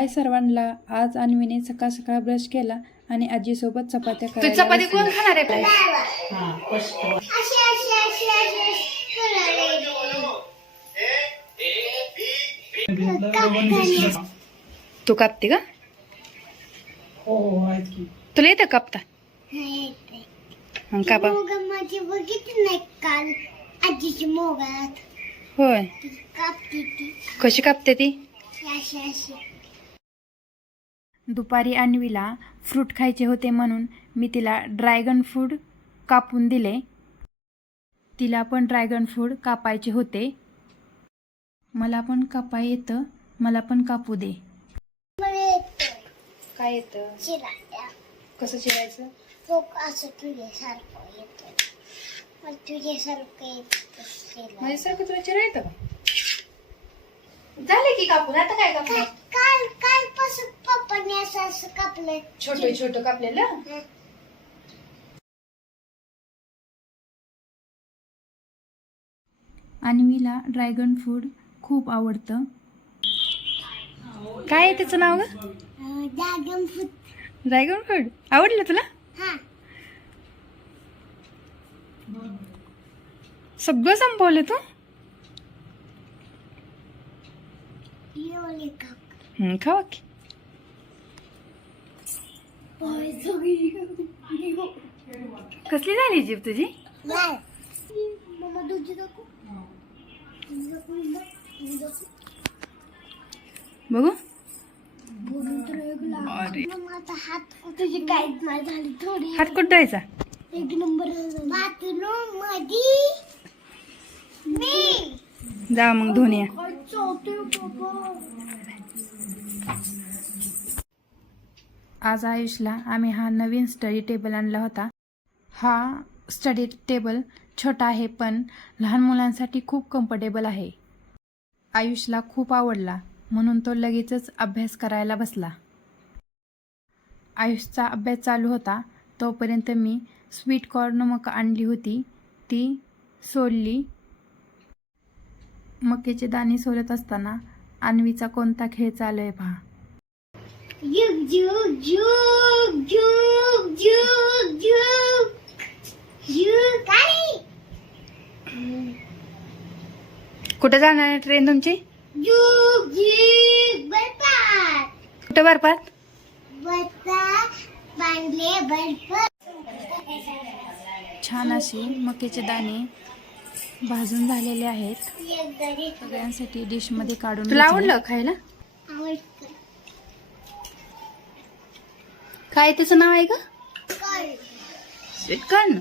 आज अन्वीने सकाळ सकाळ ब्रश केला आणि आजीसोबत चपात्या तू करायला चपाती बसली. कोण खाणार आहे? तू कापते का? हो हो तुला येतं कापता? मग कापा. माझी बघितली नाही काल. आजीची मोबाईलात होय. ती कापती ती. कशी कापते ती? अशी अशी. दुपारी अन्वीला फ्रूट खायचे होते म्हणून मी तिला ड्रॅगन फ्रूट कापून दिले. तिला पण ड्रॅगन फ्रूट कापायचे होते. मला पण कापा येतं मला पण कापू दे. काय येतं? चिराया कसं चिरायचं. माझ्यासारखं तुला का? झालं की कापून आता काय काल पप्पाने असं असं कापलं छोटं छोटं कापलेलं हं. अन्वीला ड्रॅगन फ्रूट खूप आवडतं. काय आहे त्याचं नाव ग? अं, ड्रॅगन फ्रूट. Dragon fruit? आवडलं तुला? हा. सगळं संपवलं तू? एवढे काप हं, खावा की. कसली झाली जीभ तुझी. बघू. तुझी काय झाली थोडी. हात कुठं द्यायचा एक नंबर. बाथरूममध्ये मी. जा मग धुवून आज आयुषला आम्ही हा नवीन स्टडी टेबल आणला होता. हा स्टडी टेबल छोटा आहे पण लहान मुलांसाठी खूप कम्फर्टेबल आहे. आयुषला खूप आवडला म्हणून तो लगेचच अभ्यास करायला बसला. आयुषचा अभ्यास चालू होता तोपर्यंत मी स्वीट कॉर्न मका आणली होती. ती सोलली मक्याचे दाणे सोलत असताना अन्वीचा कोणता खेळ चालू आहे पहा. जुग जुग जुग जुग जुग जुग काय कुठं जाणार आहे ट्रेन तुमची? जुग जुग बरपात कुठं बरपात बांधले बर्फ. छान असे मक्याचे दाणे भाजून झालेले आहेत. सगळ्यांसाठी डिशमध्ये काढून तुला. आवडलं खायला आवडतं काय त्याचं नाव आहे का कॉर्न